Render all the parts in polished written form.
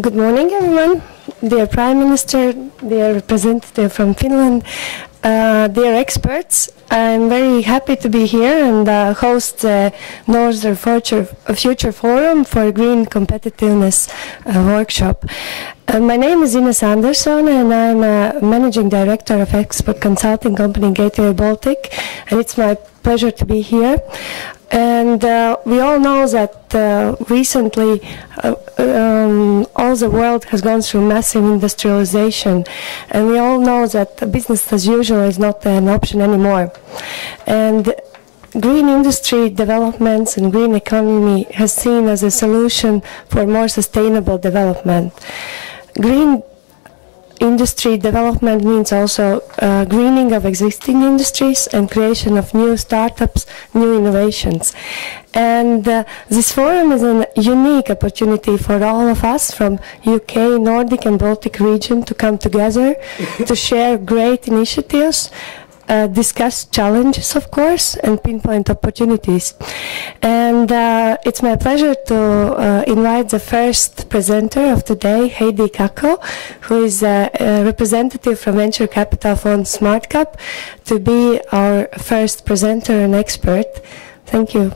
Good morning, everyone. Dear Prime Minister, dear representative from Finland, dear experts. I'm very happy to be here and host the Northern Future Forum for Green Competitiveness workshop. My name is Ines Andersson and I'm a Managing Director of expert consulting company Gateway Baltic, and it's my pleasure to be here. And we all know that recently all the world has gone through massive industrialization, and we all know that business as usual is not an option anymore. And green industry developments and green economy has seen as a solution for more sustainable development. Green industry development means also greening of existing industries and creation of new startups, new innovations. And this forum is a unique opportunity for all of us from UK, Nordic and Baltic region to come together to share great initiatives, discuss challenges, of course, and pinpoint opportunities. And it's my pleasure to invite the first presenter of today, Heidi Kakko, who is a representative from venture capital fund SmartCap, to be our first presenter and expert. Thank you.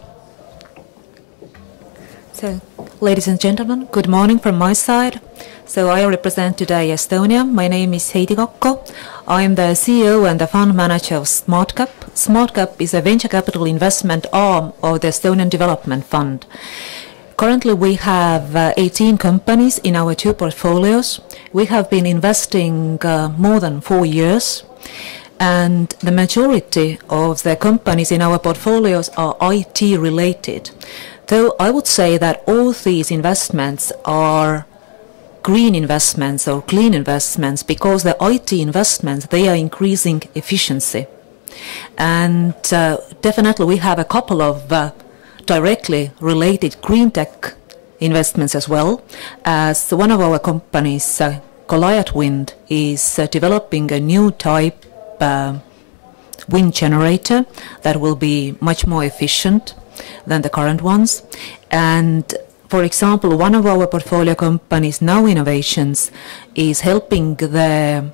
So, ladies and gentlemen, good morning from my side. So I represent today Estonia. My name is Heidi Kakko. I am the CEO and the fund manager of SmartCap. SmartCap is a venture capital investment arm of the Estonian Development Fund. Currently we have 18 companies in our two portfolios. We have been investing more than 4 years, and the majority of the companies in our portfolios are IT related. Though I would say that all these investments are green investments or clean investments, because the IT investments, they are increasing efficiency. And definitely we have a couple of directly related green tech investments as well, as one of our companies, Glavind, is developing a new type wind generator that will be much more efficient than the current ones. And for example, one of our portfolio companies, Now Innovations, is helping the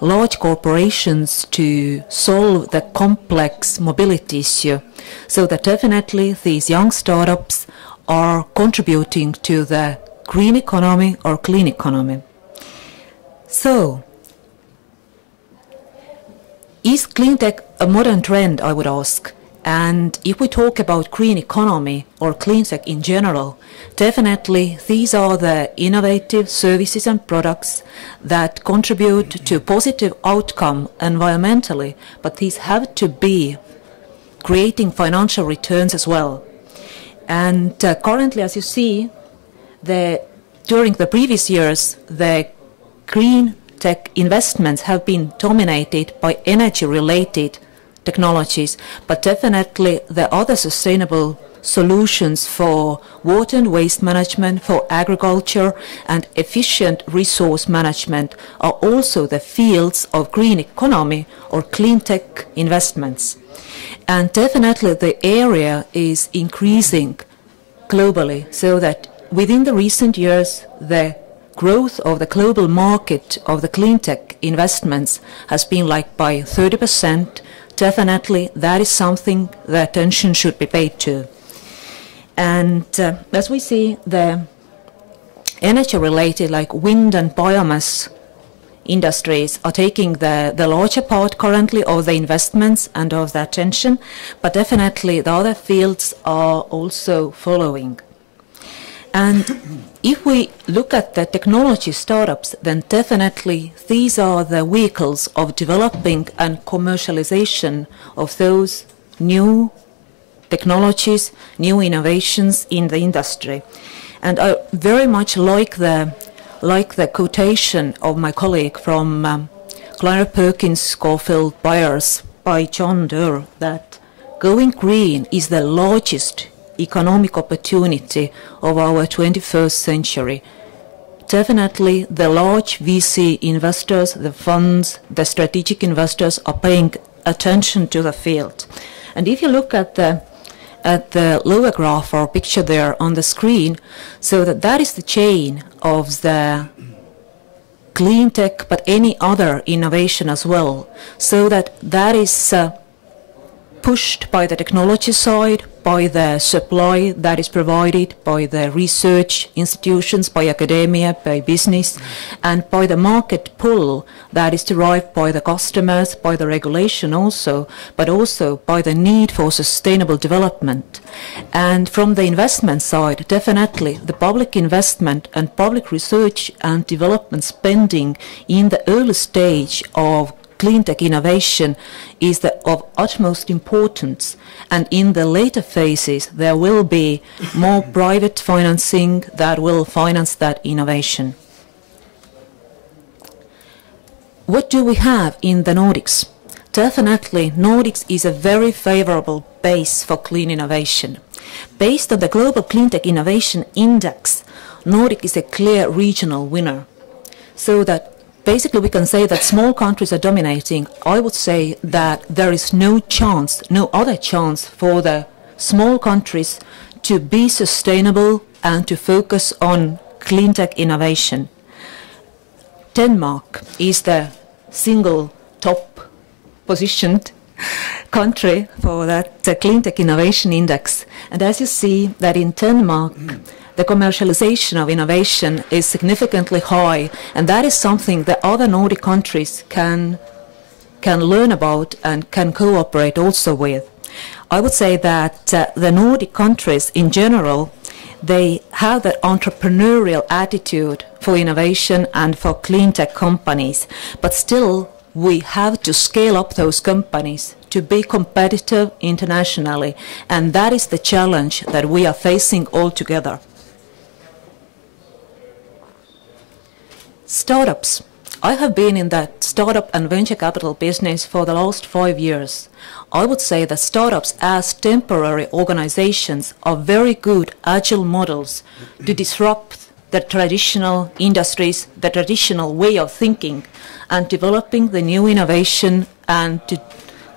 large corporations to solve the complex mobility issue. So that definitely these young startups are contributing to the green economy or clean economy. So, is clean tech a modern trend, I would ask? And if we talk about green economy or clean tech in general, definitely these are the innovative services and products that contribute to positive outcome environmentally, but these have to be creating financial returns as well. And currently, as you see, during the previous years, the green tech investments have been dominated by energy-related technologies, but definitely the other sustainable solutions for water and waste management, for agriculture and efficient resource management are also the fields of green economy or clean tech investments. And definitely the area is increasing globally, so that within the recent years the growth of the global market of the clean tech investments has been like by 30%. Definitely, that is something that attention should be paid to. And as we see, the energy-related, like wind and biomass industries, are taking the larger part currently of the investments and of the attention, but definitely the other fields are also following. And if we look at the technology startups, then definitely these are the vehicles of developing and commercialization of those new technologies, new innovations in the industry. And I very much like the quotation of my colleague from Kleiner Perkins Schofield Byers by John Doerr, that going green is the largest economic opportunity of our 21st century. Definitely the large VC investors, the funds, the strategic investors are paying attention to the field. And if you look at the at the lower graph or picture there on the screen, so that is the chain of the clean tech, but any other innovation as well. So that is pushed by the technology side, by the supply that is provided by the research institutions, by academia, by business, and by the market pull that is derived by the customers, by the regulation also, but also by the need for sustainable development. And from the investment side, definitely the public investment and public research and development spending in the early stage of clean tech innovation is of utmost importance, and in the later phases there will be more private financing that will finance that innovation. What do we have in the Nordics? Definitely Nordics is a very favorable base for clean innovation. Based on the Global Clean Tech Innovation Index, Nordic is a clear regional winner. So that basically we can say that small countries are dominating. I would say that there is no other chance for the small countries to be sustainable and to focus on clean tech innovation. Denmark is the single top positioned country for that clean tech innovation index. And as you see that in Denmark, the commercialization of innovation is significantly high, and that is something that other Nordic countries can learn about and can cooperate also with. I would say that the Nordic countries in general, they have that entrepreneurial attitude for innovation and for clean tech companies, but still we have to scale up those companies to be competitive internationally, and that is the challenge that we are facing all together. Startups. I have been in that startup and venture capital business for the last 5 years. I would say that startups as temporary organizations are very good agile models to disrupt the traditional industries, the traditional way of thinking, and developing the new innovation and to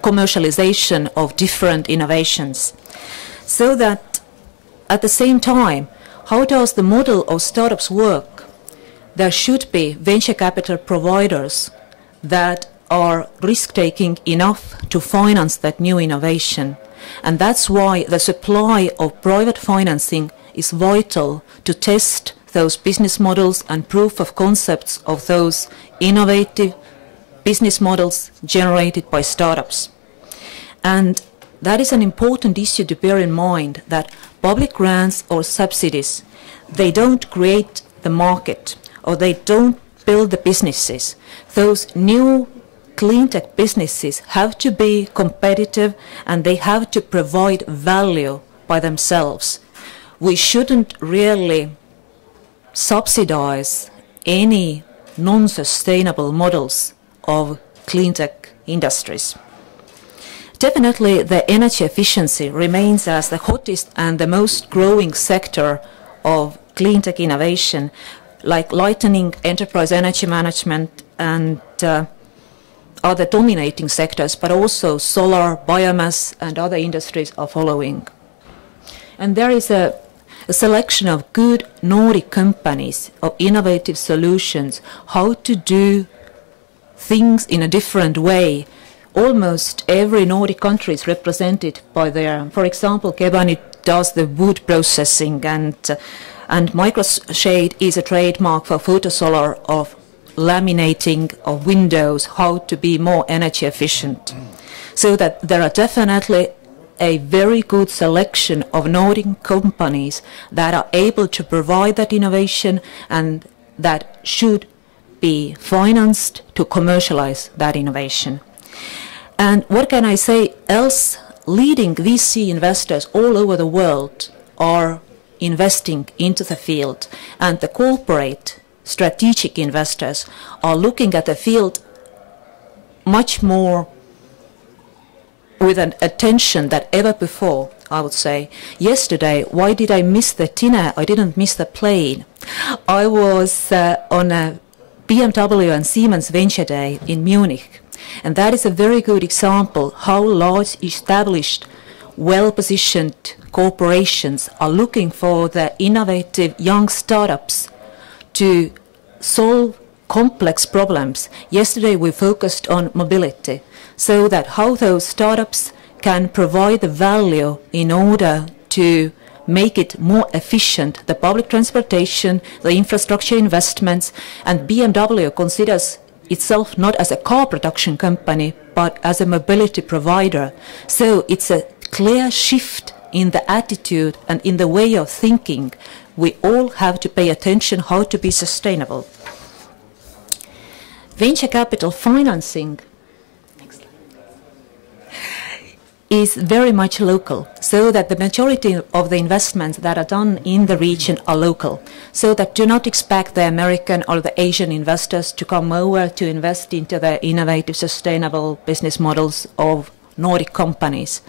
commercialization of different innovations. So that at the same time, how does the model of startups work? There should be venture capital providers that are risk-taking enough to finance that new innovation. And that's why the supply of private financing is vital to test those business models and proof of concepts of those innovative business models generated by startups. And that is an important issue to bear in mind, that public grants or subsidies, they don't create the market, or they don't build the businesses. Those new clean tech businesses have to be competitive and they have to provide value by themselves. We shouldn't really subsidize any non-sustainable models of clean tech industries. Definitely the energy efficiency remains as the hottest and the most growing sector of clean tech innovation, like lightning, enterprise energy management, and other dominating sectors, but also solar, biomass, and other industries are following. And there is a selection of good Nordic companies of innovative solutions, how to do things in a different way. Almost every Nordic country is represented by their, for example, Glavind does the wood processing, and microshade is a trademark for photosolar of laminating of windows, how to be more energy efficient. So that there are definitely a very good selection of Nordic companies that are able to provide that innovation and that should be financed to commercialize that innovation. And what can I say else? Leading VC investors all over the world are investing into the field, and the corporate strategic investors are looking at the field much more with an attention than ever before, I would say. Yesterday, why did I miss the dinner? I didn't miss the plane. I was on a BMW and Siemens Venture Day in Munich, and that is a very good example how large established well-positioned corporations are looking for the innovative young startups to solve complex problems. Yesterday we focused on mobility, so that how those startups can provide the value in order to make it more efficient, the public transportation, the infrastructure investments, and BMW considers itself not as a car production company, but as a mobility provider. So it's a clear shift in the attitude and in the way of thinking. We all have to pay attention how to be sustainable. Venture capital financing is very much local, so that the majority of the investments that are done in the region are local, so that do not expect the American or the Asian investors to come over to invest into the innovative, sustainable business models of Nordic companies,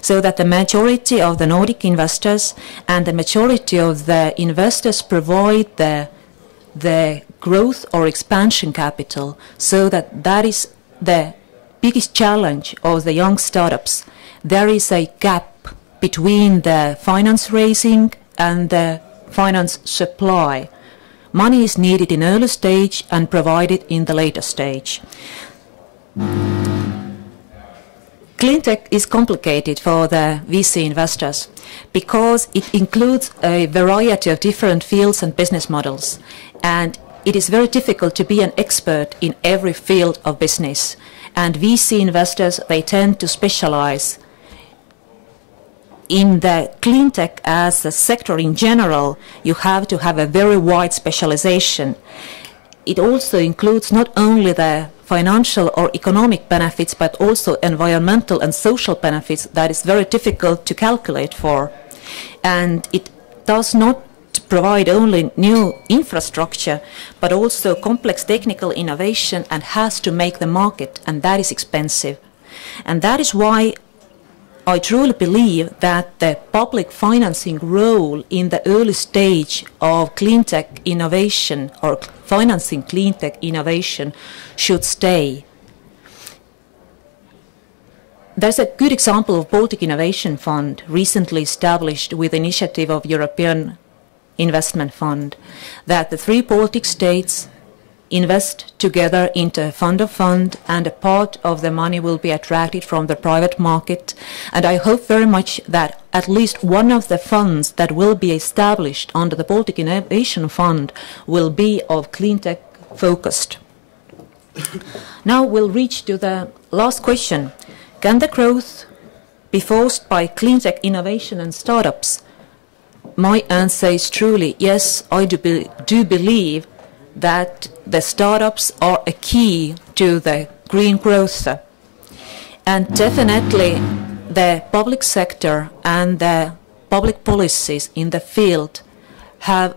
so that the majority of the Nordic investors and the majority of the investors provide the growth or expansion capital, so that is the biggest challenge of the young startups. There is a gap between the finance raising and the finance supply. Money is needed in early stage and provided in the later stage. Cleantech is complicated for the VC investors because it includes a variety of different fields and business models, and it is very difficult to be an expert in every field of business. And VC investors, they tend to specialize in the cleantech as a sector in general. You have to have a very wide specialization. It also includes not only the financial or economic benefits, but also environmental and social benefits that is very difficult to calculate for. And it does not provide only new infrastructure, but also complex technical innovation, and has to make the market, and that is expensive. And that is why I truly believe that the public financing role in the early stage of cleantech innovation or financing cleantech innovation should stay. There's a good example of Baltic Innovation Fund, recently established with initiative of European Investment Fund, that the 3 Baltic states invest together into a fund of fund, and a part of the money will be attracted from the private market. And I hope very much that at least one of the funds that will be established under the Baltic Innovation Fund will be of cleantech focused. Now we'll reach to the last question. Can the growth be forced by cleantech innovation and startups? My answer is truly yes. I do believe that the startups are a key to the green growth. And definitely the public sector and the public policies in the field have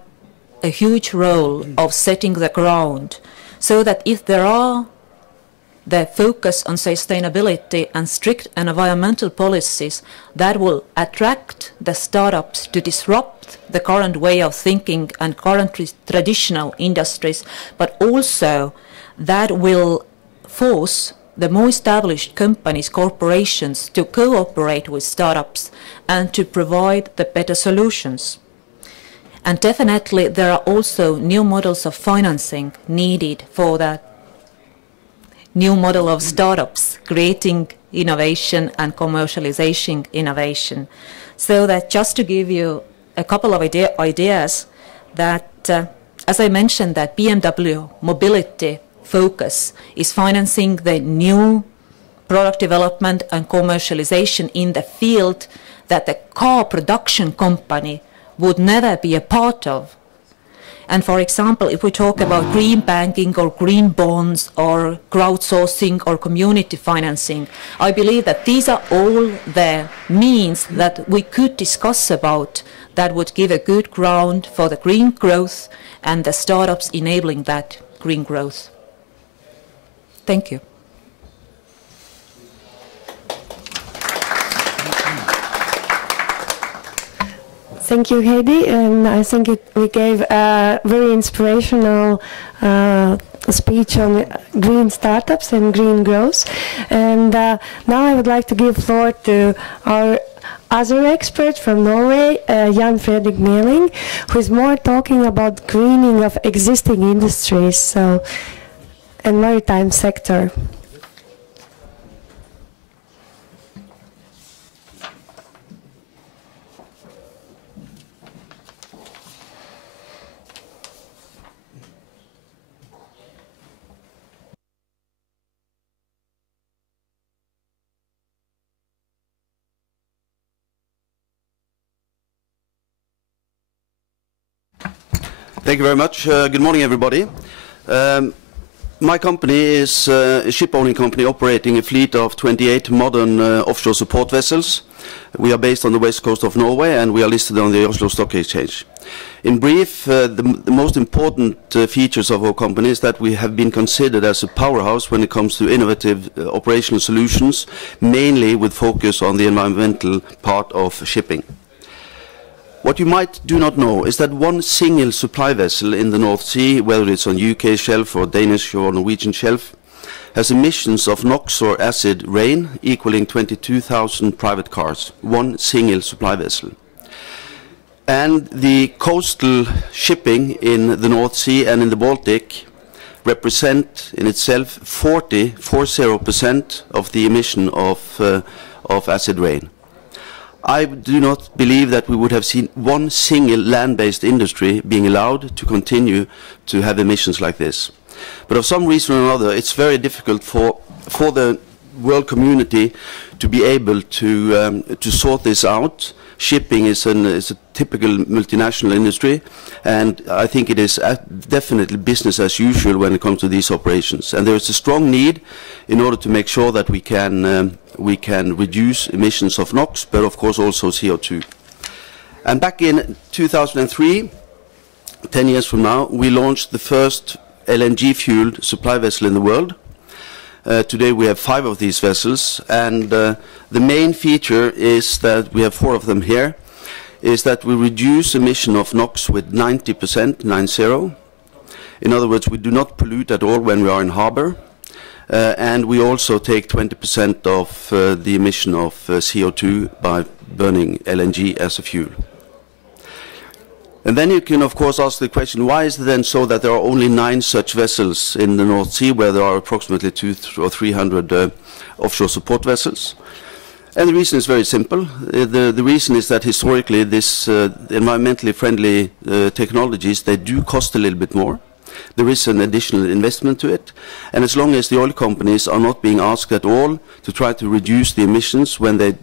a huge role of setting the ground, so that if there are the focus on sustainability and strict environmental policies, that will attract the startups to disrupt the current way of thinking and current traditional industries, but also that will force the more established companies, corporations, to cooperate with startups and to provide the better solutions. And definitely there are also new models of financing needed for that new model of startups, creating innovation and commercialization innovation. So that just to give you a couple of ideas, that as I mentioned, that BMW mobility focus is financing the new product development and commercialization in the field that the car production company would never be a part of. And for example, if we talk about green banking or green bonds or crowdsourcing or community financing, I believe that these are all the means that we could discuss about that would give a good ground for the green growth and the startups enabling that green growth. Thank you. Thank you, Heidi, and I think we gave a very inspirational speech on green startups and green growth. And now I would like to give floor to our other expert from Norway, Fredrik Meling, who is more talking about greening of existing industries and maritime sector. Thank you very much. Good morning, everybody. My company is a ship-owning company operating a fleet of 28 modern offshore support vessels. We are based on the west coast of Norway, and we are listed on the Oslo Stock Exchange. In brief, the most important features of our company is that we have been considered as a powerhouse when it comes to innovative operational solutions, mainly with focus on the environmental part of shipping. What you might do not know is that one single supply vessel in the North Sea, whether it's on UK shelf or Danish or Norwegian shelf, has emissions of NOx or acid rain equaling 22,000 private cars, one single supply vessel. And the coastal shipping in the North Sea and in the Baltic represent in itself 40% of the emission of acid rain. I do not believe that we would have seen one single land-based industry being allowed to continue to have emissions like this. But of some reason or another, it's very difficult for the world community to be able to sort this out. Shipping is a typical multinational industry, and I think it is definitely business as usual when it comes to these operations. And there is a strong need in order to make sure that we can reduce emissions of NOx, but of course also CO2. And back in 2003, 10 years from now, we launched the first LNG-fueled supply vessel in the world. Today we have 5 of these vessels, and the main feature is that we have 4 of them here, is that we reduce emission of NOx with 90%, 90. In other words, we do not pollute at all when we are in harbor, and we also take 20% of the emission of CO2 by burning LNG as a fuel. And then you can of course ask the question, why is it then so that there are only 9 such vessels in the North Sea, where there are approximately 200 or 300 offshore support vessels? And the reason is very simple. The reason is that historically this environmentally friendly technologies, they do cost a little bit more. There is an additional investment to it, and as long as the oil companies are not being asked at all to try to reduce the emissions when they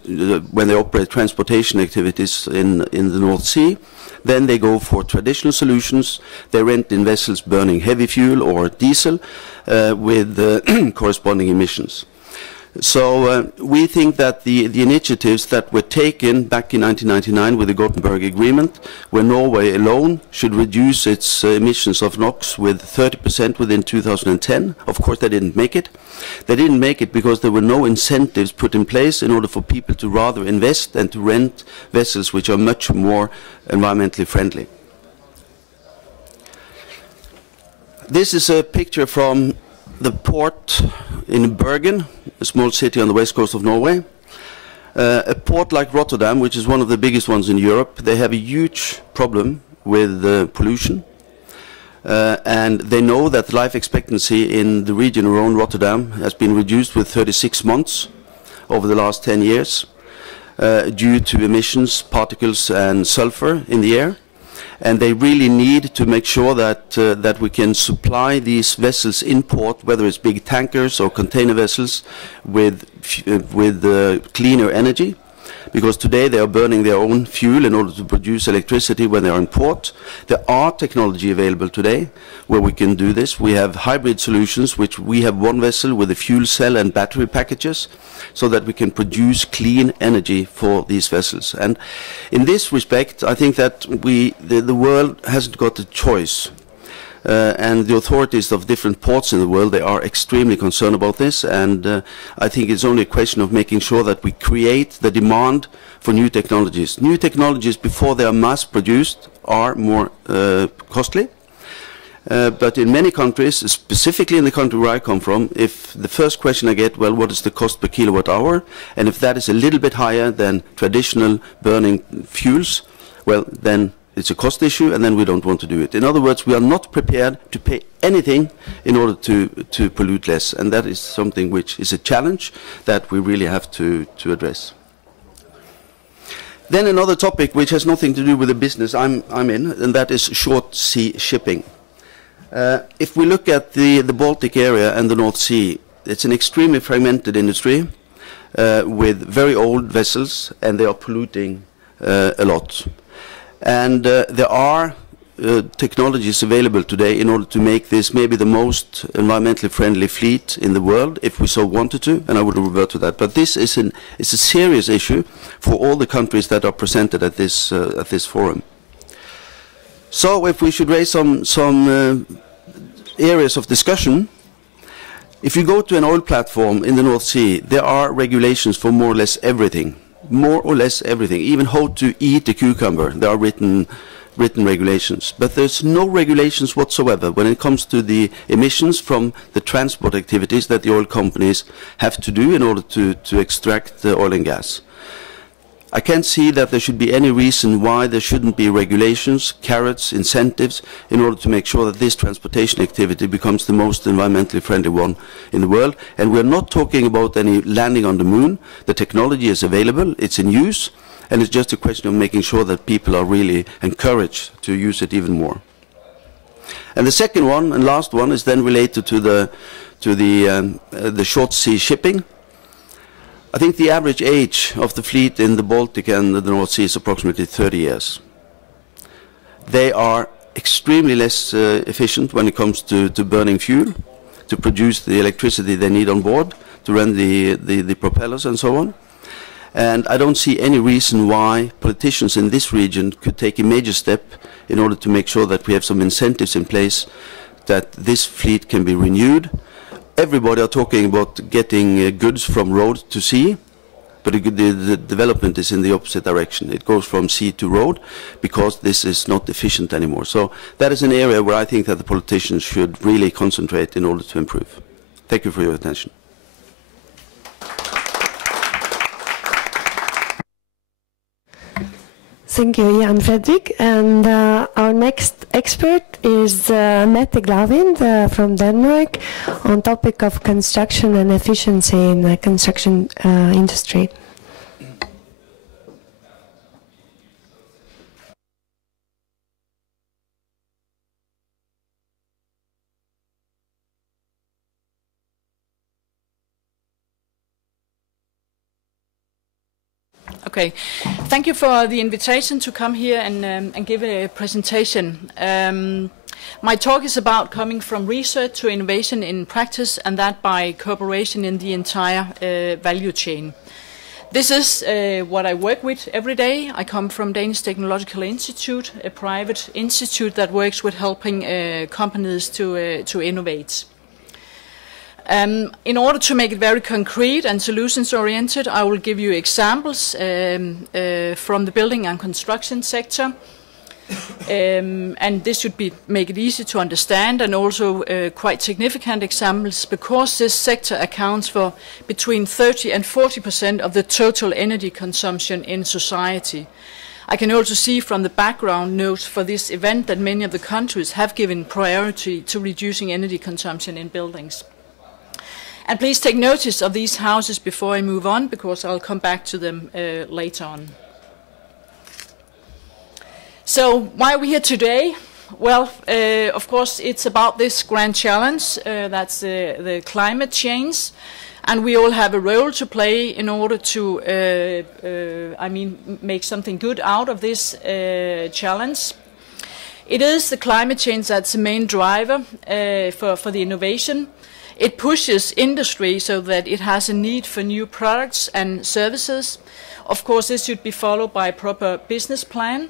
operate transportation activities in the North Sea, then they go for traditional solutions. They rent in vessels burning heavy fuel or diesel with corresponding emissions. So we think that the initiatives that were taken back in 1999 with the Gothenburg Agreement, where Norway alone should reduce its emissions of NOx with 30% within 2010, of course they didn't make it. They didn't make it because there were no incentives put in place in order for people to rather invest and to rent vessels which are much more environmentally friendly. This is a picture from the port in Bergen, a small city on the west coast of Norway. A port like Rotterdam, which is one of the biggest ones in Europe, they have a huge problem with pollution. And they know that life expectancy in the region around Rotterdam has been reduced with 36 months over the last 10 years due to emissions, particles and sulfur in the air. And they really need to make sure that that we can supply these vessels in port, whether it's big tankers or container vessels, with cleaner energy. Because today they are burning their own fuel in order to produce electricity when they are in port. There are technology available today where we can do this. We have hybrid solutions, which we have one vessel with a fuel cell and battery packages, so that we can produce clean energy for these vessels. And in this respect, I think that the world hasn't got a choice. And the authorities of different ports in the world, they are extremely concerned about this, and I think it's only a question of making sure that we create the demand for new technologies. New technologies, before they are mass produced, are more costly. But in many countries, specifically in the country where I come from, if the first question I get, well, what is the cost per kilowatt hour? And if that is a little bit higher than traditional burning fuels, well, then it's a cost issue, and then we don't want to do it. In other words, we are not prepared to pay anything in order to pollute less, and that is something which is a challenge that we really have to address. Then another topic which has nothing to do with the business I'm in, and that is short sea shipping. If we look at the Baltic area and the North Sea, it's an extremely fragmented industry with very old vessels, and they are polluting a lot. And there are technologies available today in order to make this maybe the most environmentally friendly fleet in the world, if we so wanted to, and I would revert to that. But this is a serious issue for all the countries that are presented at this forum. So if we should raise some areas of discussion, if you go to an oil platform in the North Sea, there are regulations for more or less everything. More or less everything, even how to eat a cucumber. There are written regulations, but there's no regulations whatsoever when it comes to the emissions from the transport activities that the oil companies have to do in order to extract the oil and gas. I can't see that there should be any reason why there shouldn't be regulations, carrots, incentives, in order to make sure that this transportation activity becomes the most environmentally friendly one in the world. And we're not talking about any landing on the moon. The technology is available, it's in use, and it's just a question of making sure that people are really encouraged to use it even more. And the second one and last one is then related to the short sea shipping. I think the average age of the fleet in the Baltic and the North Sea is approximately 30 years. They are extremely less efficient when it comes to burning fuel, to produce the electricity they need on board, to run the propellers and so on. And I don't see any reason why politicians in this region could take a major step in order to make sure that we have some incentives in place that this fleet can be renewed. Everybody are talking about getting goods from road to sea, but the development is in the opposite direction. It goes from sea to road because this is not efficient anymore. So that is an area where I think that the politicians should really concentrate in order to improve. Thank you for your attention. Thank you, Jan Fredrik. And our next expert is Mette Glavind from Denmark on topic of construction and efficiency in the construction industry. Okay, thank you for the invitation to come here and give a presentation. My talk is about coming from research to innovation in practice, and that by cooperation in the entire value chain. This is what I work with every day. I come from Danish Technological Institute, a private institute that works with helping companies to innovate. In order to make it very concrete and solutions-oriented, I will give you examples from the building and construction sector. And this should make it easy to understand, and also quite significant examples, because this sector accounts for between 30% and 40% of the total energy consumption in society. I can also see from the background notes for this event that many of the countries have given priority to reducing energy consumption in buildings. And please take notice of these houses before I move on, because I'll come back to them later on. So why are we here today? Well, of course, it's about this grand challenge, that's the climate change. And we all have a role to play in order to, make something good out of this challenge. It is the climate change that's the main driver for the innovation. It pushes industry so that it has a need for new products and services. Of course, this should be followed by a proper business plan.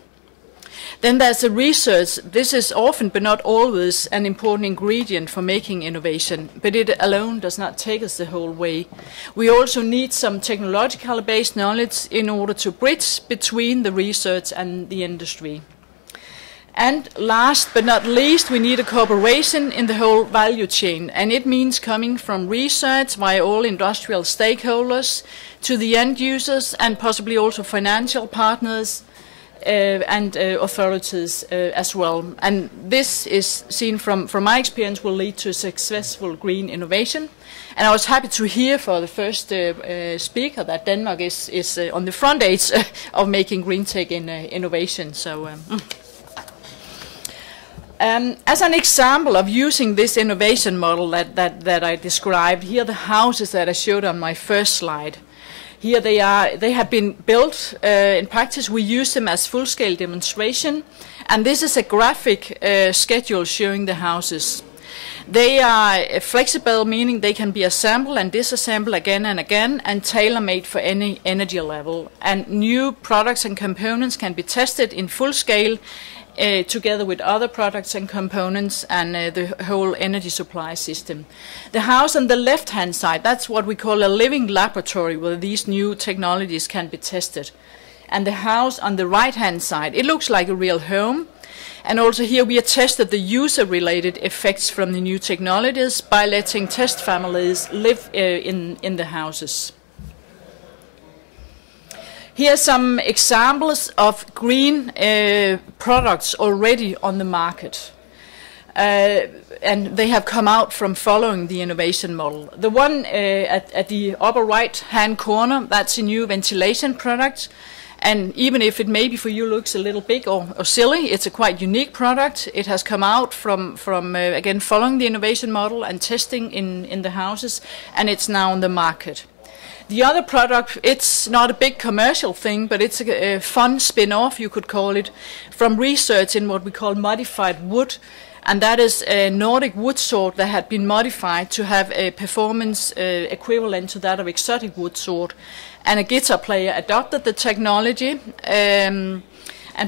Then there's the research. This is often, but not always, an important ingredient for making innovation, but it alone does not take us the whole way. We also need some technologically based knowledge in order to bridge between the research and the industry. And last but not least, we need a cooperation in the whole value chain. And it means coming from research via all industrial stakeholders to the end users and possibly also financial partners and authorities as well. And this is seen from my experience will lead to successful green innovation. And I was happy to hear for the first speaker that Denmark is on the front edge of making green tech innovation. So. As an example of using this innovation model that I described, here are the houses that I showed on my first slide. Here they have been built in practice. We use them as full-scale demonstration, and this is a graphic schedule showing the houses. They are flexible, meaning they can be assembled and disassembled again and again and tailor-made for any energy level. And new products and components can be tested in full scale together with other products and components and the whole energy supply system. The house on the left-hand side, that's what we call a living laboratory where these new technologies can be tested. And the house on the right-hand side, it looks like a real home. And also here we have tested the user-related effects from the new technologies by letting test families live in the houses. Here are some examples of green products already on the market. And they have come out from following the innovation model. The one at the upper right-hand corner, that's a new ventilation product. And even if it maybe for you looks a little big or silly, it's a quite unique product. It has come out from again, following the innovation model and testing in the houses, and it's now on the market. The other product, it's not a big commercial thing, but it's a fun spin-off, you could call it, from research in what we call modified wood. And that is a Nordic wood sort that had been modified to have a performance equivalent to that of exotic wood sort. And a guitar player adopted the technology and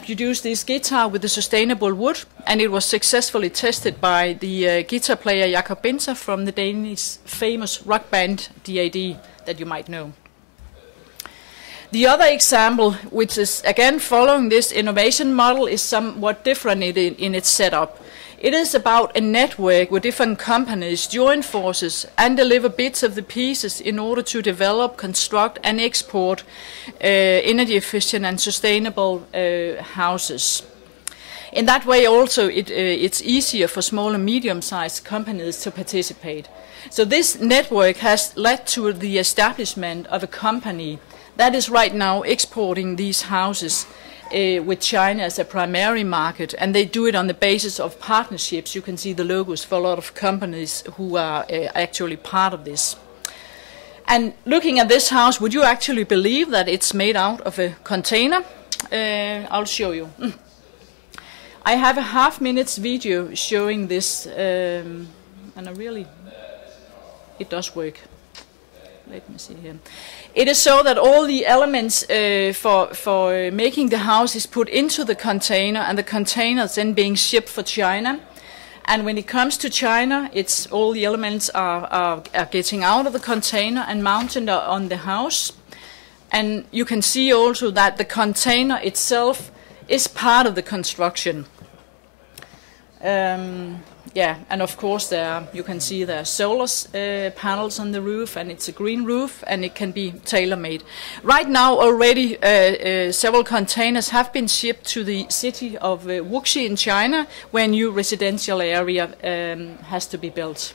produced this guitar with the sustainable wood. And it was successfully tested by the guitar player Jakob Binzer from the Danish famous rock band DAD that you might know. The other example, which is again following this innovation model, is somewhat different in its setup. It is about a network where different companies join forces and deliver bits of the pieces in order to develop, construct and export energy efficient and sustainable houses. In that way also it's easier for small and medium-sized companies to participate. So this network has led to the establishment of a company that is right now exporting these houses with China as a primary market, and they do it on the basis of partnerships. You can see the logos for a lot of companies who are actually part of this. And looking at this house, would you actually believe that it's made out of a container? I'll show you. I have a half-minute video showing this, and it does work. Let me see here. It is so that all the elements for making the house is put into the container, and the container is then being shipped for China. And when it comes to China, it's all the elements are getting out of the container and mounted on the house. And you can see also that the container itself is part of the construction. Yeah, and of course you can see there are solar panels on the roof, and it's a green roof, and it can be tailor-made. Right now already several containers have been shipped to the city of Wuxi in China, where a new residential area has to be built.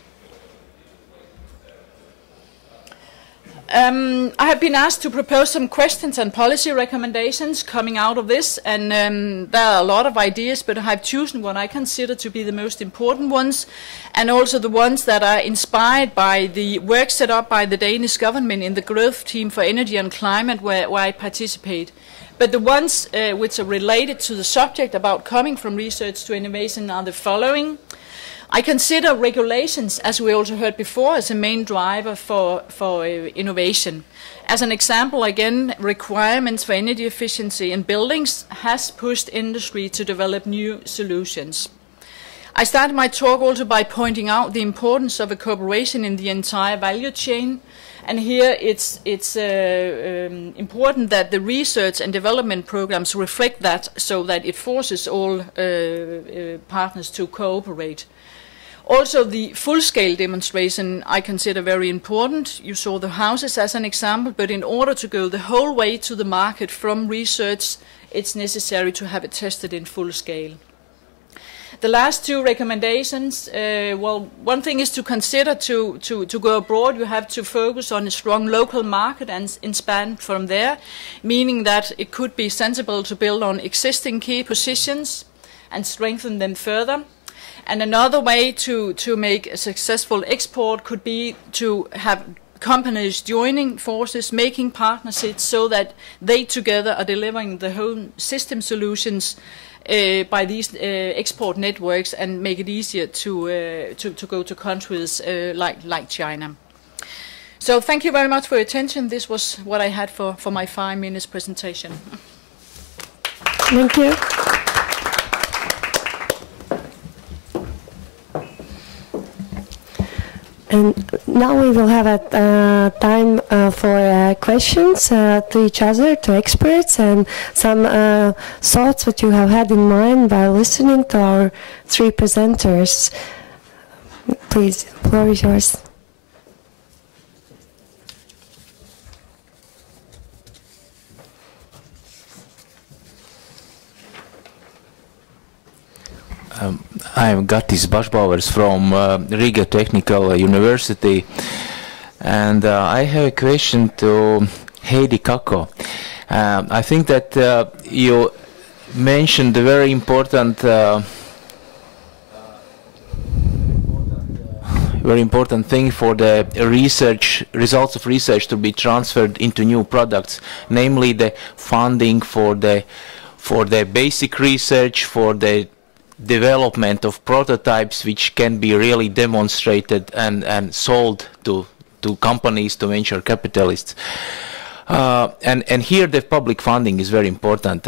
I have been asked to propose some questions and policy recommendations coming out of this, and there are a lot of ideas, but I have chosen what I consider to be the most important ones, and also the ones that are inspired by the work set up by the Danish government in the growth team for energy and climate where I participate. But the ones which are related to the subject about coming from research to innovation are the following. I consider regulations, as we also heard before, as a main driver for innovation. As an example, again, requirements for energy efficiency in buildings has pushed industry to develop new solutions. I started my talk also by pointing out the importance of a cooperation in the entire value chain, And here it's important that the research and development programs reflect that, so that it forces all partners to cooperate. Also, the full-scale demonstration I consider very important. You saw the houses as an example, but in order to go the whole way to the market from research, it's necessary to have it tested in full scale. The last two recommendations, well, one thing is to consider to go abroad. You have to focus on a strong local market and expand from there, meaning that it could be sensible to build on existing key positions and strengthen them further. And another way to make a successful export could be to have companies joining forces, making partnerships, so that they together are delivering the whole system solutions by these export networks, and make it easier to go to countries like China. So thank you very much for your attention. This was what I had for my 5 minutes presentation. Thank you. And now we will have a time for questions to each other, to experts, and some thoughts that you have had in mind while listening to our 3 presenters. Please, the floor is yours. I'm Gatis Bašbauers from Riga Technical University, and I have a question to Heidi Kakko. I think that you mentioned a very important thing for the research, results of research to be transferred into new products, namely the funding for the basic research, for the development of prototypes which can be really demonstrated and sold to companies, to venture capitalists. And here the public funding is very important.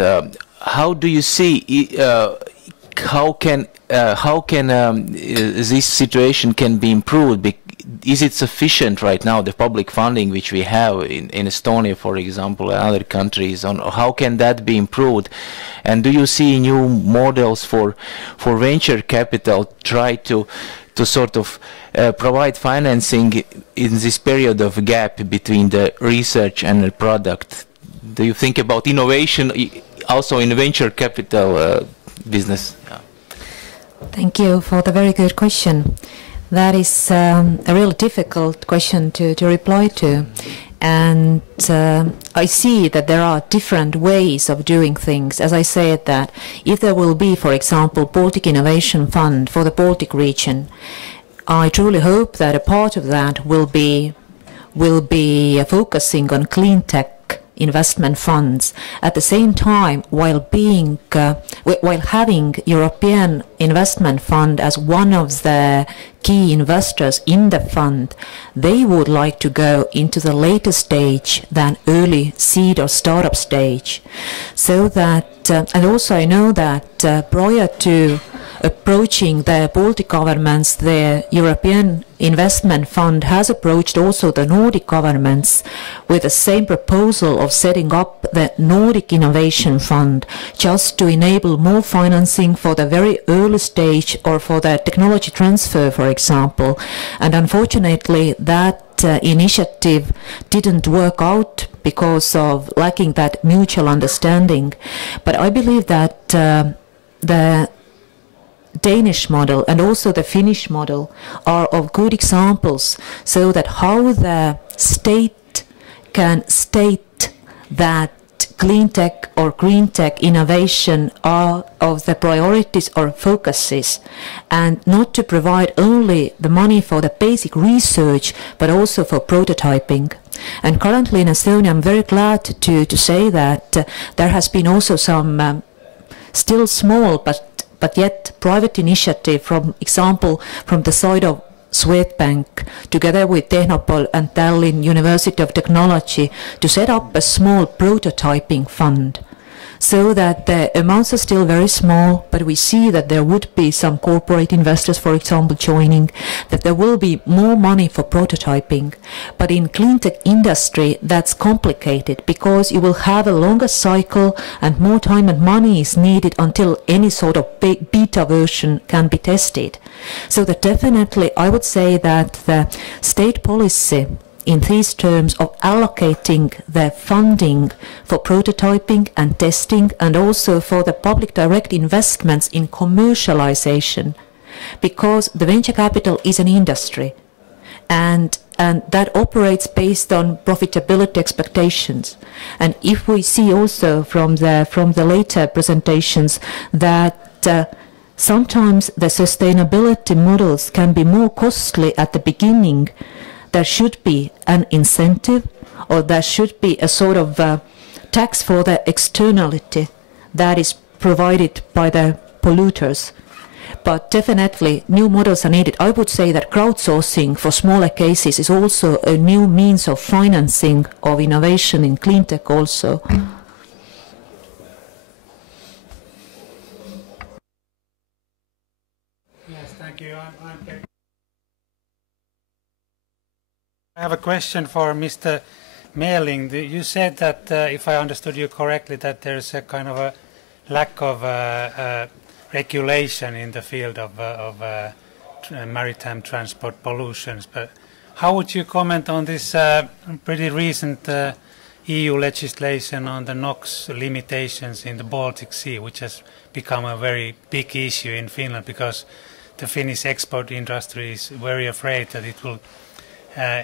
How do you see how can this situation can be improved? Is it sufficient right now, the public funding which we have in Estonia, for example, and other countries? On how can that be improved? And do you see new models for venture capital try to sort of provide financing in this period of gap between the research and the product? Do you think about innovation also in venture capital business? Yeah. Thank you for the very good question. That is a really difficult question to reply to. And I see that there are different ways of doing things. As I said, that if there will be, for example, Baltic Innovation Fund for the Baltic region, I truly hope that a part of that will be focusing on clean tech investment funds. At the same time, while having European Investment Fund as one of the key investors in the fund, they would like to go into the later stage than early seed or startup stage. So that, and also I know that prior to approaching the Baltic governments, the European Investment Fund has approached also the Nordic governments with the same proposal of setting up the Nordic Innovation Fund, just to enable more financing for the very early stage or for the technology transfer, for example. And unfortunately, that initiative didn't work out because of lacking that mutual understanding. But I believe that the Danish model and also the Finnish model are of good examples, so that how the state can state that clean tech or green tech innovation are of the priorities or focuses, and not to provide only the money for the basic research but also for prototyping. And currently in Estonia, I'm very glad to say that there has been also some still small but yet private initiative, from example from the side of Swedbank together with Tehnopol and Tallinn University of Technology, to set up a small prototyping fund, so that the amounts are still very small, but we see that there would be some corporate investors, for example, joining, that there will be more money for prototyping. But in cleantech industry, that's complicated because you will have a longer cycle and more time and money is needed until any sort of beta version can be tested. So that definitely I would say that the state policy in these terms of allocating the funding for prototyping and testing and also for the public direct investments in commercialization, because the venture capital is an industry and that operates based on profitability expectations. And if we see also from the later presentations that sometimes the sustainability models can be more costly at the beginning, there should be an incentive, or there should be a sort of tax for the externality that is provided by the polluters. But definitely new models are needed. I would say that crowdsourcing for smaller cases is also a new means of financing of innovation in cleantech also. Yes, thank you. I have a question for Mr. Meling. You said that, if I understood you correctly, that there's a kind of a lack of regulation in the field of maritime transport pollutions. But how would you comment on this pretty recent EU legislation on the NOx limitations in the Baltic Sea, which has become a very big issue in Finland because the Finnish export industry is very afraid that it will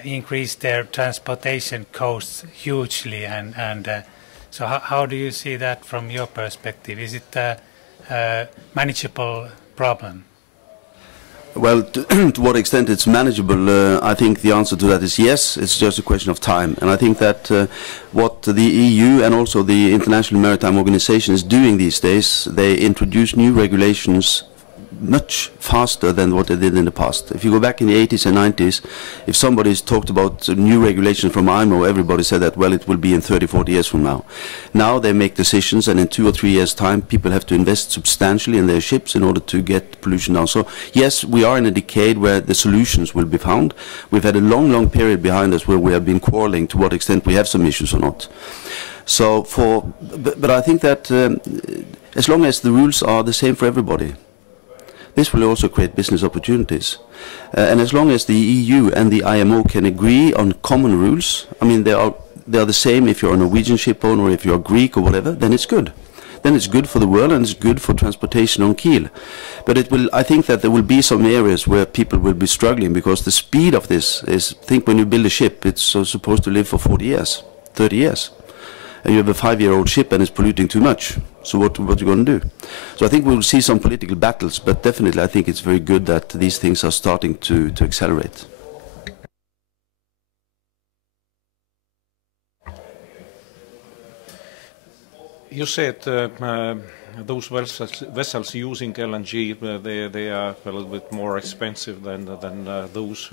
increase their transportation costs hugely, and so how do you see that from your perspective? Is it a manageable problem? Well, to what extent it's manageable, I think the answer to that is yes. It's just a question of time. And I think that what the EU and also the International Maritime Organization is doing these days, they introduce new regulations much faster than what they did in the past. If you go back in the 80s and 90s, if somebody's talked about new regulations from IMO, everybody said that, well, it will be in 30, 40 years from now. Now they make decisions, and in 2 or 3 years' time, people have to invest substantially in their ships in order to get pollution down. So, yes, we are in a decade where the solutions will be found. We've had a long, long period behind us where we have been quarreling to what extent we have some issues or not. So, but I think that as long as the rules are the same for everybody, this will also create business opportunities. And as long as the EU and the IMO can agree on common rules, I mean, they are the same if you're a Norwegian ship owner or if you're Greek or whatever, then it's good. Then it's good for the world and it's good for transportation on keel. But I think that there will be some areas where people will be struggling because the speed of this is, think when you build a ship, it's supposed to live for 40 years, 30 years. And you have a 5-year-old ship and it's polluting too much. So what are you going to do? So I think we will see some political battles, but definitely I think it's very good that these things are starting to accelerate. You said those vessels using LNG, they are a little bit more expensive than those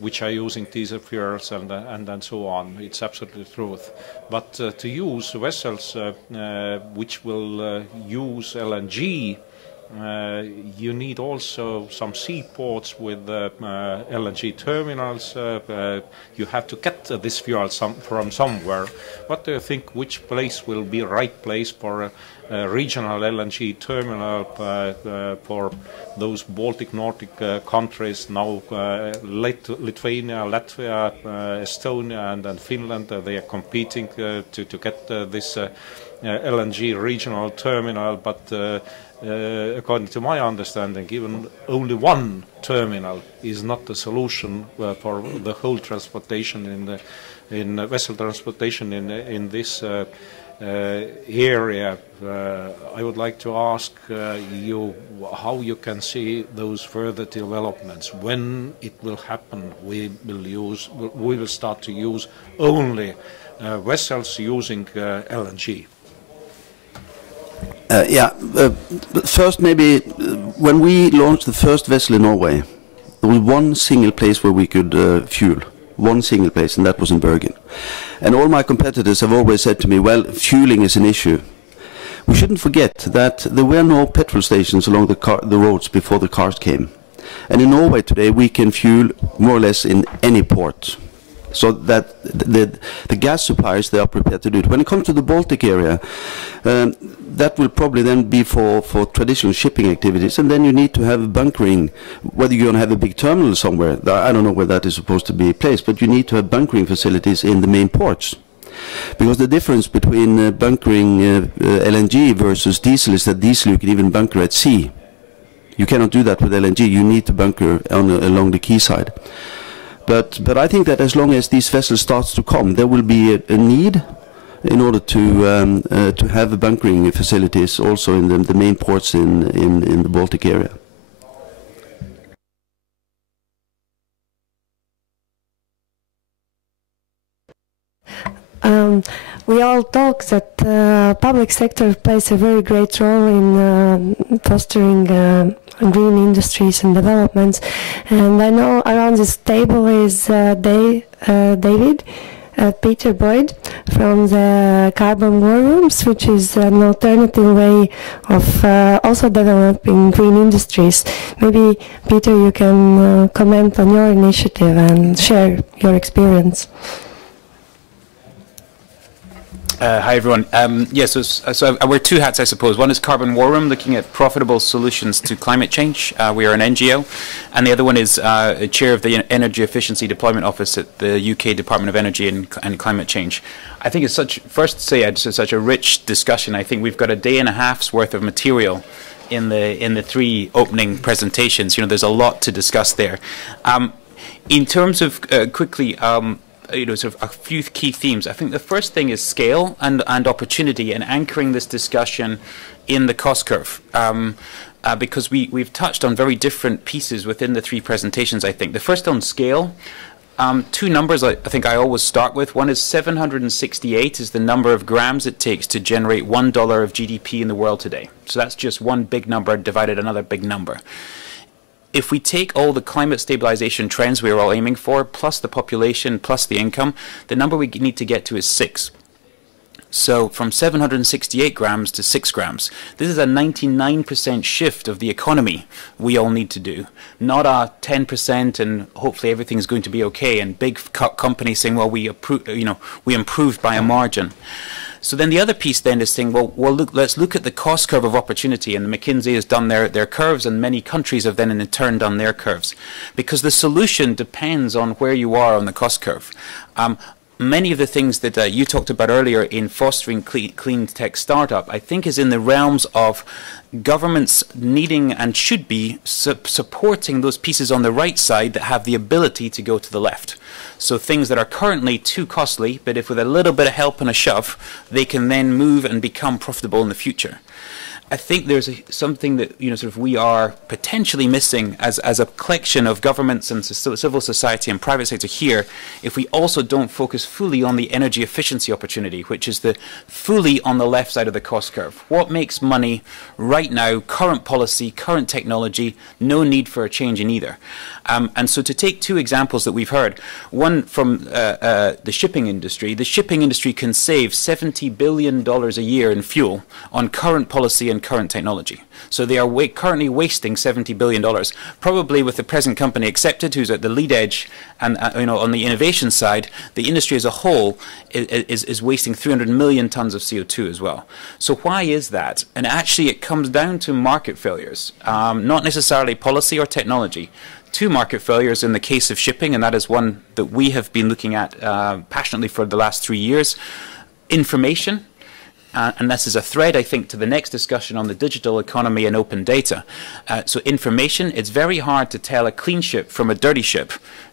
which are using diesel fuels and so on. It's absolutely the truth. But to use vessels which will use LNG, you need also some seaports with LNG terminals. You have to get this fuel from somewhere. What do you think, which place will be the right place for a regional LNG terminal for those Baltic Nordic countries now? Lithuania, Latvia, Estonia and Finland, they are competing to get this LNG regional terminal, but according to my understanding, even only one terminal is not the solution for the whole transportation in vessel transportation in this area. I would like to ask you how you can see those further developments. When it will happen, we will start to use only vessels using LNG. First, maybe when we launched the first vessel in Norway, there was one single place where we could fuel, one single place, and that was in Bergen. And all my competitors have always said to me, well, fueling is an issue. We shouldn't forget that there were no petrol stations along the roads before the cars came. And in Norway today, we can fuel more or less in any port. So that the gas suppliers, they are prepared to do it. When it comes to the Baltic area, that will probably then be for traditional shipping activities, and then you need to have bunkering, whether you're going to have a big terminal somewhere. I don't know where that is supposed to be placed, but you need to have bunkering facilities in the main ports. Because the difference between bunkering LNG versus diesel is that diesel you can even bunker at sea. You cannot do that with LNG. You need to bunker along the quayside. But I think that as long as these vessels starts to come, there will be a need in order to have bunkering facilities also in the main ports in the Baltic area. We all talk that public sector plays a very great role in fostering green industries and developments. And I know around this table is David, Peter Boyd from the Carbon War Rooms, which is an alternative way of also developing green industries. Maybe, Peter, you can comment on your initiative and share your experience. Hi everyone. So I wear two hats, I suppose. One is Carbon War Room, looking at profitable solutions to climate change. We are an NGO, and the other one is chair of the Energy Efficiency Deployment Office at the UK Department of Energy and Climate Change. I think it's such a rich discussion. I think we've got a day and a half's worth of material in the three opening presentations. You know, there's a lot to discuss there. In terms of quickly. Sort of a few key themes. I think the first thing is scale and opportunity, and anchoring this discussion in the cost curve. Because we've touched on very different pieces within the three presentations, I think. The first on scale, two numbers I think I always start with. One is 768 is the number of grams it takes to generate $1 of GDP in the world today. So that's just one big number divided another big number. If we take all the climate stabilization trends we're all aiming for, plus the population, plus the income, the number we need to get to is 6. So from 768 grams to 6 grams. This is a 99% shift of the economy we all need to do. Not a 10% and hopefully everything's going to be okay, and big companies saying, well, we improved by a margin. So then the other piece then is saying, well let's look at the cost curve of opportunity, and McKinsey has done their curves, and many countries have then in turn done their curves, because the solution depends on where you are on the cost curve. Many of the things that you talked about earlier in fostering clean tech startup, I think, is in the realms of governments needing and should be supporting those pieces on the right side that have the ability to go to the left. So things that are currently too costly, but if with a little bit of help and a shove, they can then move and become profitable in the future. I think there's something that we are potentially missing as a collection of governments and civil society and private sector here, if we also don't focus fully on the energy efficiency opportunity, which is fully on the left side of the cost curve. What makes money right now, current policy, current technology, no need for a change in either. And so to take two examples that we've heard, one from the shipping industry. The shipping industry can save $70 billion a year in fuel on current policy and current technology. So they are currently wasting $70 billion, probably with the present company accepted, who's at the lead edge, and on the innovation side, the industry as a whole is wasting 300 million tons of CO2 as well. So why is that? And actually it comes down to market failures, not necessarily policy or technology. Two market failures in the case of shipping, and that is one that we have been looking at passionately for the last 3 years. Information, and this is a thread, I think, to the next discussion on the digital economy and open data. So information, it's very hard to tell a clean ship from a dirty ship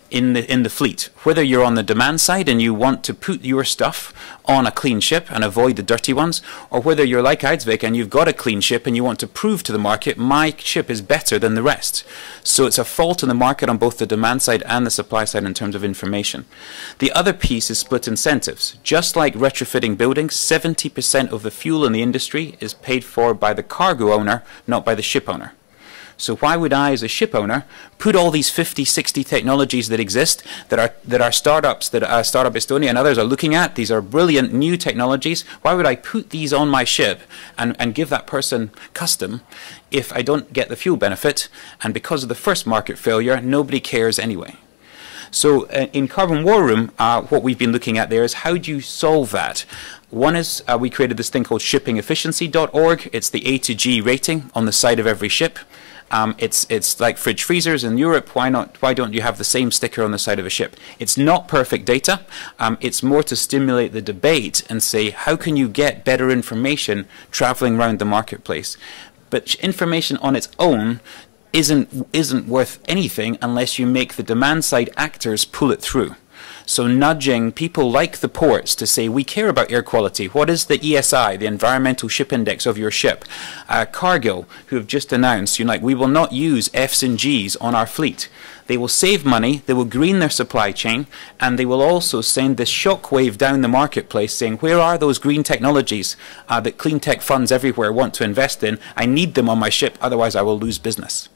in the fleet, whether you're on the demand side and you want to put your stuff on a clean ship and avoid the dirty ones, or whether you're like Eidesvik and you've got a clean ship and you want to prove to the market, my ship is better than the rest. So it's a fault in the market on both the demand side and the supply side in terms of information. The other piece is split incentives. Just like retrofitting buildings, 70% of the fuel in the industry is paid for by the cargo owner, not by the ship owner. So why would I, as a ship owner, put all these 50, 60 technologies that exist, that are startups, that Startup Estonia and others are looking at? These are brilliant new technologies. Why would I put these on my ship and give that person custom if I don't get the fuel benefit? And because of the first market failure, nobody cares anyway. So in Carbon War Room, what we've been looking at there is how do you solve that? One is we created this thing called shippingefficiency.org. It's the A to G rating on the side of every ship. It's like fridge freezers in Europe. Why not? Why don't you have the same sticker on the side of a ship? It's not perfect data. It's more to stimulate the debate and say, how can you get better information traveling around the marketplace? But information on its own isn't worth anything unless you make the demand side actors pull it through. So nudging people like the ports to say, we care about air quality. What is the ESI, the Environmental Ship Index of your ship? Cargill, who have just announced, we will not use Fs and Gs on our fleet. They will save money, they will green their supply chain, and they will also send this shockwave down the marketplace saying, where are those green technologies that clean tech funds everywhere want to invest in? I need them on my ship, otherwise I will lose business.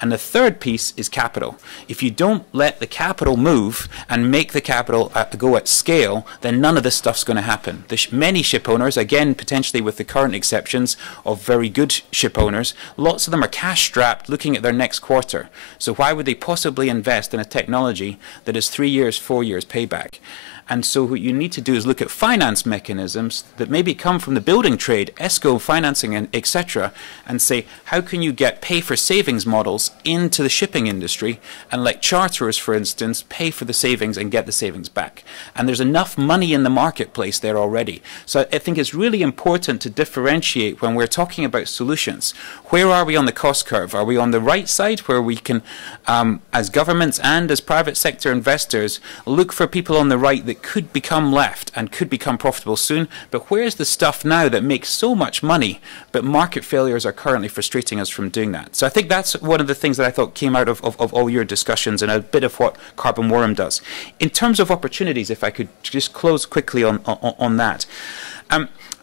And the third piece is capital. If you don't let the capital move and make the capital go at scale, then none of this stuff's going to happen. Many ship owners, again, potentially with the current exceptions of very good ship owners, lots of them are cash strapped looking at their next quarter. So why would they possibly invest in a technology that is 3 years, 4 years payback? And so what you need to do is look at finance mechanisms that maybe come from the building trade, ESCO financing, and etc., and say, how can you get pay for savings models into the shipping industry and let charterers, for instance, pay for the savings and get the savings back? And there's enough money in the marketplace there already. So I think it's really important to differentiate when we're talking about solutions. Where are we on the cost curve? Are we on the right side where we can, as governments and as private sector investors, look for people on the right that could become left and could become profitable soon? But where's the stuff now that makes so much money, but market failures are currently frustrating us from doing that? So I think that's one of the things that I thought came out of all your discussions and a bit of what Carbon War Room does. In terms of opportunities, if I could just close quickly on that.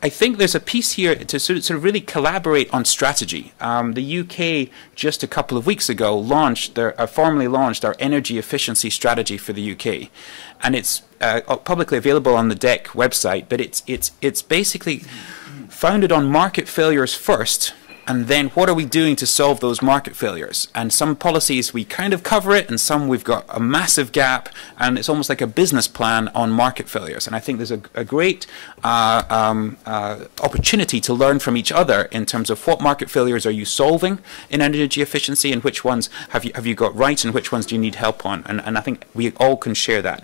I think there's a piece here to sort of really collaborate on strategy. The UK just a couple of weeks ago formally launched our energy efficiency strategy for the UK, and it's publicly available on the DEC website. But it's basically founded on market failures first. And then what are we doing to solve those market failures? And some policies we kind of cover it, and some we've got a massive gap, and it's almost like a business plan on market failures. And I think there's a great opportunity to learn from each other in terms of what market failures are you solving in energy efficiency, and which ones have you got right, and which ones do you need help on. And I think we all can share that.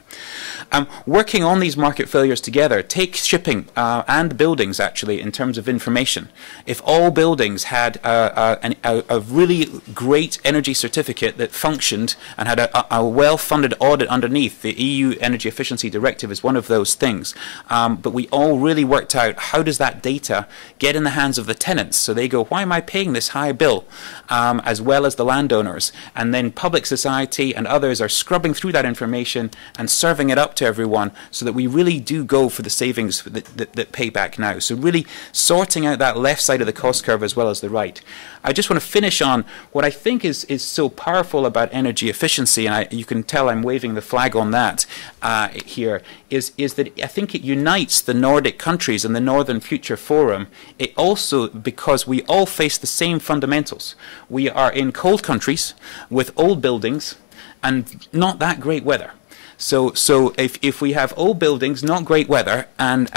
Working on these market failures together, take shipping and buildings actually in terms of information. If all buildings had a really great energy certificate that functioned and had a well-funded audit underneath, the EU Energy Efficiency Directive is one of those things. But we all really worked out how does that data get in the hands of the tenants, so they go, why am I paying this high bill, as well as the landowners? And then public society and others are scrubbing through that information and serving it up to everyone so that we really do go for the savings that pay back now. So really sorting out that left side of the cost curve as well as the right. I just want to finish on what I think is so powerful about energy efficiency, and you can tell I'm waving the flag on that here, is that I think it unites the Nordic countries and the Northern Future Forum. It also, because we all face the same fundamentals. We are in cold countries with old buildings and not that great weather. So if we have old buildings, not great weather, and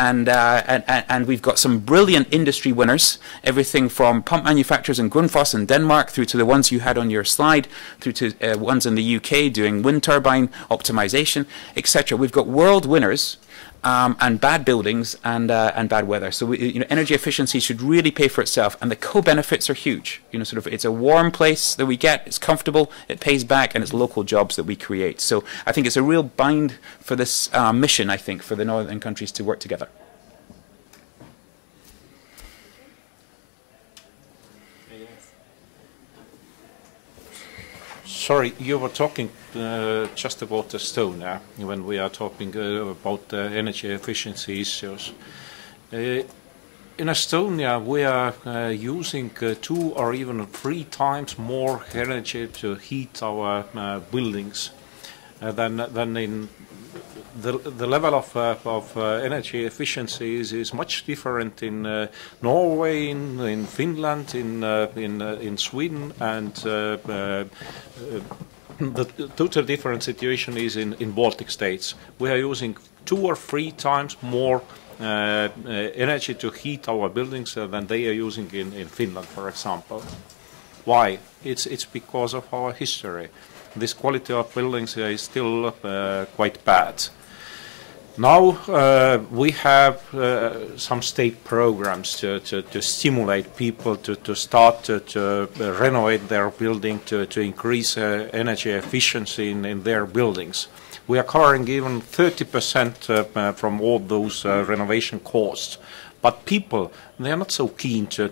we've got some brilliant industry winners, everything from pump manufacturers in Grundfos in Denmark through to the ones you had on your slide, through to ones in the UK doing wind turbine optimization, etc. We've got world winners. And bad buildings and bad weather. So energy efficiency should really pay for itself, and the co-benefits are huge. It's a warm place that we get, it's comfortable, it pays back, and it's local jobs that we create. So I think it's a real bind for this mission, I think, for the northern countries to work together. Sorry, you were talking just about Estonia when we are talking about energy efficiency issues. in Estonia, we are using 2 or even 3 times more energy to heat our buildings than in the level of energy efficiency is much different in Norway, in Finland, in Sweden, and the total different situation is in Baltic states. We are using 2 or 3 times more energy to heat our buildings than they are using in Finland, for example. Why? It's because of our history. This quality of buildings is still quite bad. Now we have some state programs to stimulate people to start to renovate their building, to increase energy efficiency in their buildings. We are covering even 30% from all those renovation costs. But people, they are not so keen to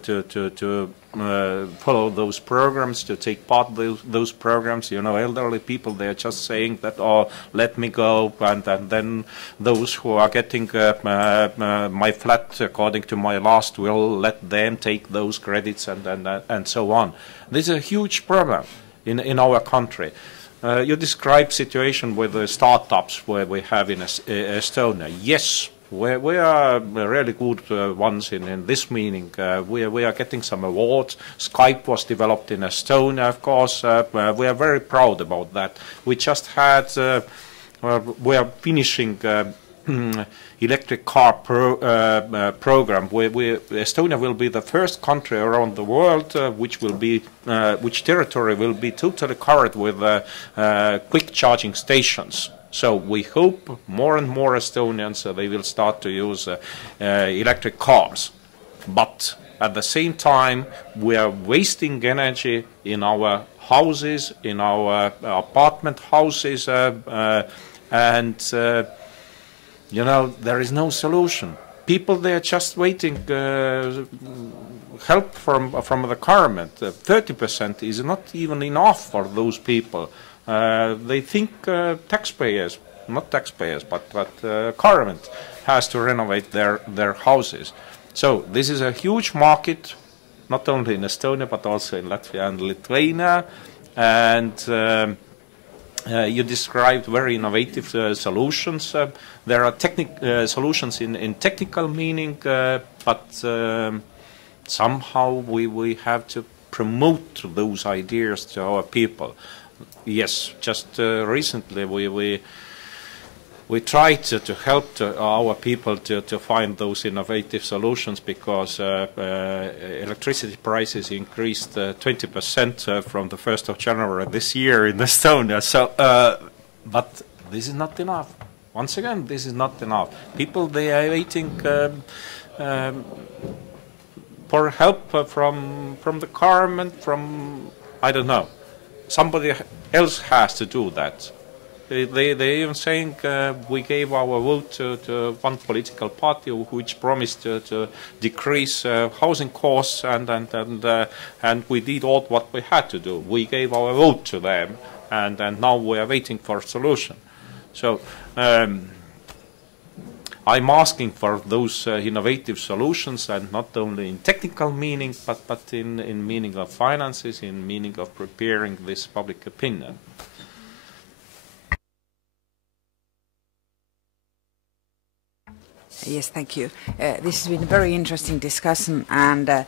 follow those programs, to take part of those programs. You know, elderly people, they are just saying that, oh, let me go, and then those who are getting my flat according to my last will, let them take those credits and so on. This is a huge problem in our country. You describe situation with the startups where we have in Estonia. Yes. We are really good ones in this meaning. We are getting some awards. Skype was developed in Estonia, of course. We are very proud about that. We just had, we are finishing electric car program. Estonia will be the first country around the world which territory will be totally covered with quick charging stations. So we hope more and more Estonians they will start to use electric cars. But at the same time, we are wasting energy in our houses, in our apartment houses, and you know, there is no solution. People, they are just waiting help from the government. 30% is not even enough for those people. They think taxpayers, not taxpayers, but government has to renovate their houses. So this is a huge market, not only in Estonia, but also in Latvia and Lithuania. And you described very innovative solutions. There are solutions in technical meaning, but somehow we have to promote those ideas to our people. Yes, just recently we tried to help our people to find those innovative solutions because electricity prices increased 20% from the 1st of January this year in Estonia. So, but this is not enough. Once again, this is not enough. People, they are waiting for help from the government, from, I don't know. Somebody else has to do that. They even saying we gave our vote to one political party which promised to decrease housing costs, and we did all what we had to do. We gave our vote to them, and now we are waiting for a solution. So I'm asking for those innovative solutions, and not only in technical meaning, but in meaning of finances, in meaning of preparing this public opinion. Yes, thank you. This has been a very interesting discussion, and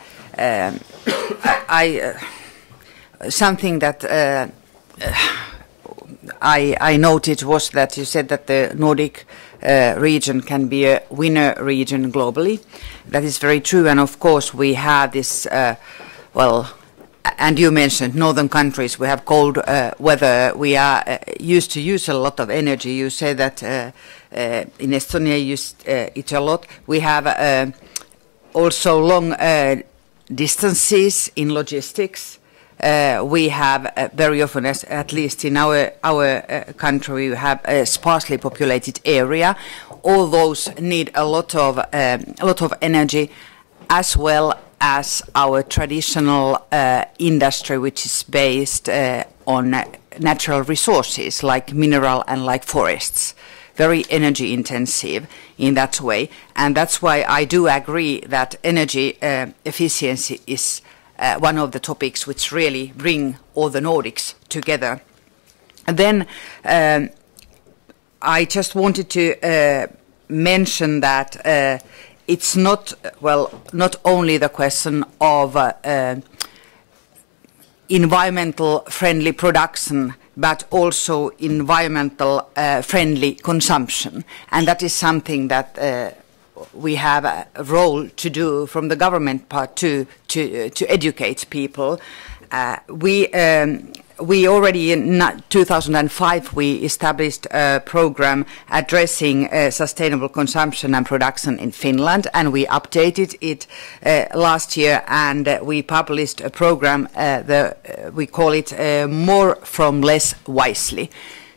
something that I noted was that you said that the Nordic region can be a winner region globally. That is very true, and of course we have this, well, and you mentioned northern countries, we have cold weather, we are used to use a lot of energy. You say that in Estonia you use it a lot. We have also long distances in logistics. We have very often, at least in our country, we have a sparsely populated area. All those need a lot of energy, as well as our traditional industry, which is based on natural resources like mineral and like forests. very energy intensive in that way. And that's why I do agree that energy efficiency is one of the topics which really bring all the Nordics together. And then I just wanted to mention that it's not, well, not only the question of environmental friendly production, but also environmental friendly consumption. And that is something that we have a role to do from the government part to educate people. We already in 2005 we established a program addressing sustainable consumption and production in Finland, and we updated it last year, and we published a program. We call it More from Less Wisely.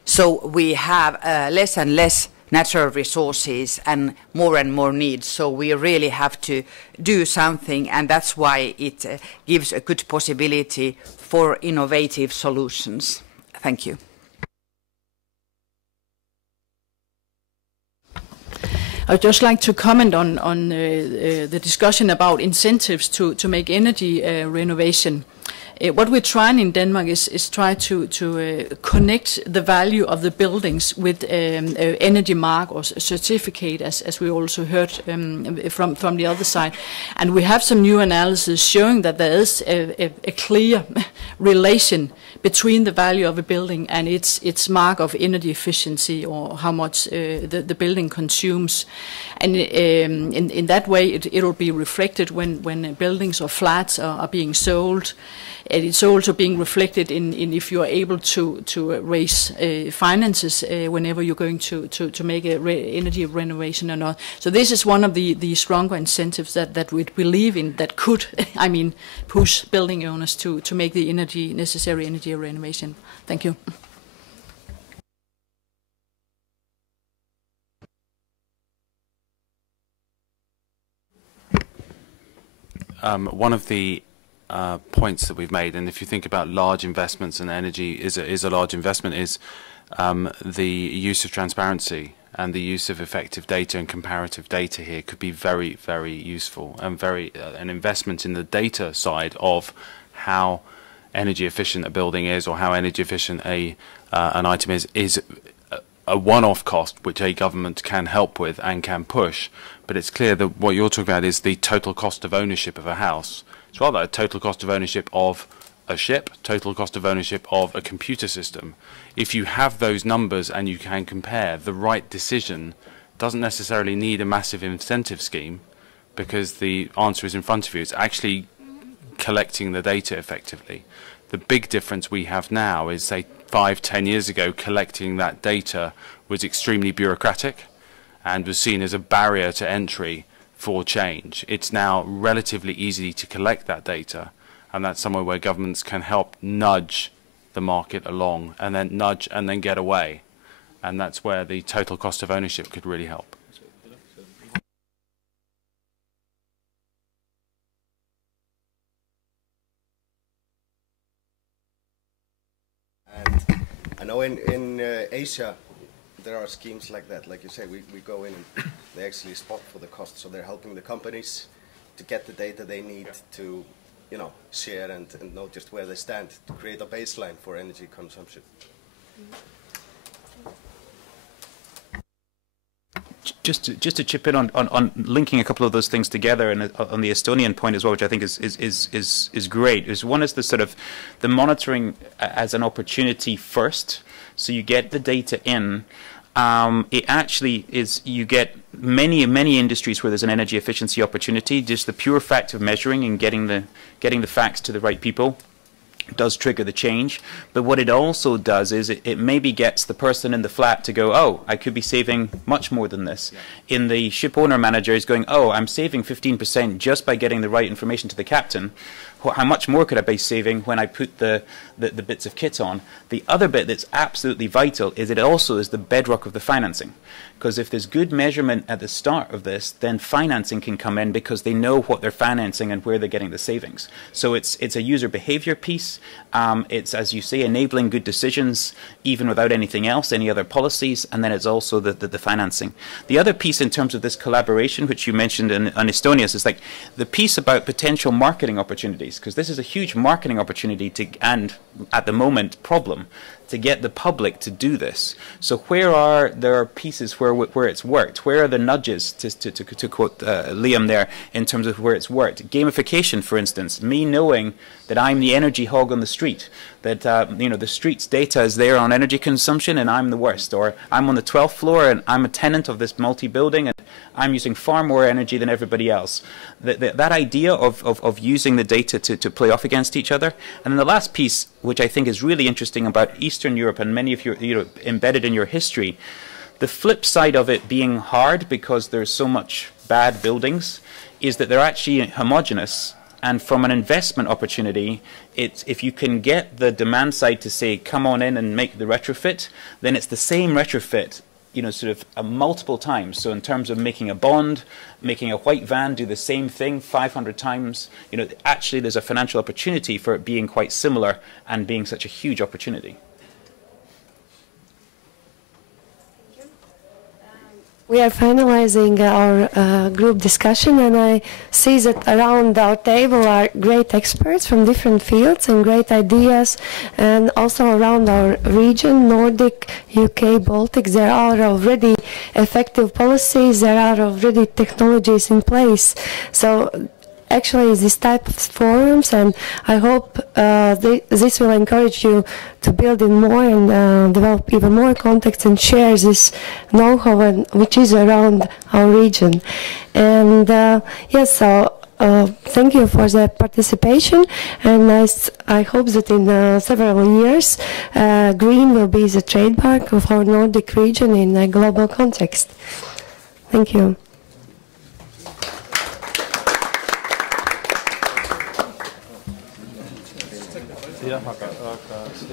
So we have less and less natural resources and more needs, so we really have to do something, and that's why it gives a good possibility for innovative solutions. Thank you. I would just like to comment on the discussion about incentives to make energy renovation. What we're trying in Denmark is try to connect the value of the buildings with energy mark or certificate, as we also heard from the other side. And we have some new analysis showing that there is a clear relation between the value of a building and its mark of energy efficiency, or how much the building consumes. And in that way, it will be reflected when buildings or flats are being sold. And it's also being reflected in if you are able to raise finances whenever you're going to make a energy renovation or not. So this is one of the stronger incentives that we believe in, that could, I mean, push building owners to make the necessary energy renovation. Thank you. One of the points that we've made, and if you think about large investments, and energy is a large investment, is the use of transparency and the use of effective data and comparative data here could be very, very useful, and an investment in the data side of how energy efficient a building is, or how energy efficient an item is a one-off cost which a government can help with and can push. But it's clear that what you're talking about is the total cost of ownership of a house. It's rather a total cost of ownership of a ship, total cost of ownership of a computer system. If you have those numbers and you can compare, the right decision doesn't necessarily need a massive incentive scheme, because the answer is in front of you. It's actually collecting the data effectively. The big difference we have now is, say, 5-10 years ago, collecting that data was extremely bureaucratic and was seen as a barrier to entry for change. It's now relatively easy to collect that data, and that's somewhere where governments can help nudge the market along, and then nudge and then get away. And that's where the total cost of ownership could really help. And I know in Asia there are schemes like that. Like you say, we go in and they actually spot for the cost, so they're helping the companies to get the data they need to, you know, share and know just where they stand, to create a baseline for energy consumption. Just to chip in on linking a couple of those things together, and on the Estonian point as well, which I think is great. Is one is the sort of the monitoring as an opportunity first. So you get the data in. It actually is, you get many industries where there's an energy efficiency opportunity. Just the pure fact of measuring and getting the facts to the right people does trigger the change. But what it also does is it maybe gets the person in the flat to go, oh, I could be saving much more than this. Yeah. In the ship owner manager is going, oh, I'm saving 15% just by getting the right information to the captain. how much more could I be saving when I put the bits of kit on? The other bit that's absolutely vital is it also is the bedrock of the financing. Because if there's good measurement at the start of this, then financing can come in because they know what they're financing and where they're getting the savings. So it's a user behavior piece. It's, as you say, enabling good decisions even without anything else, any other policies, and then it's also the financing. The other piece in terms of this collaboration, which you mentioned on Estonia, is like the piece about potential marketing opportunities, because this is a huge marketing opportunity and at the moment problem to get the public to do this. So where are there pieces where it's worked? Where are the nudges, to quote Liam there, in terms of where it's worked? Gamification, for instance, me knowing that I'm the energy hog on the street, that you know, the street's data is there on energy consumption and I'm the worst, or I'm on the 12th floor and I'm a tenant of this multi-building and I'm using far more energy than everybody else. That idea of using the data to play off against each other. And then the last piece, which I think is really interesting about Eastern Europe and many of you embedded in your history, the flip side of it being hard because there's so much bad buildings is that they're actually homogeneous. And from an investment opportunity, if you can get the demand side to say, come on in and make the retrofit, then it's the same retrofit, you know, sort of multiple times. So in terms of making a bond, making a white van do the same thing 500 times, you know, actually there's a financial opportunity for it being quite similar and being such a huge opportunity. We are finalizing our group discussion, and I see that around our table are great experts from different fields and great ideas, and also around our region, Nordic, UK, Baltics, there are already effective policies, there are already technologies in place. So actually this type of forums, and I hope this will encourage you to build in more and develop even more contacts and share this know-how which is around our region. And yes, so thank you for the participation, and I hope that in several years green will be the trademark of our Nordic region in a global context. Thank you. jah, aga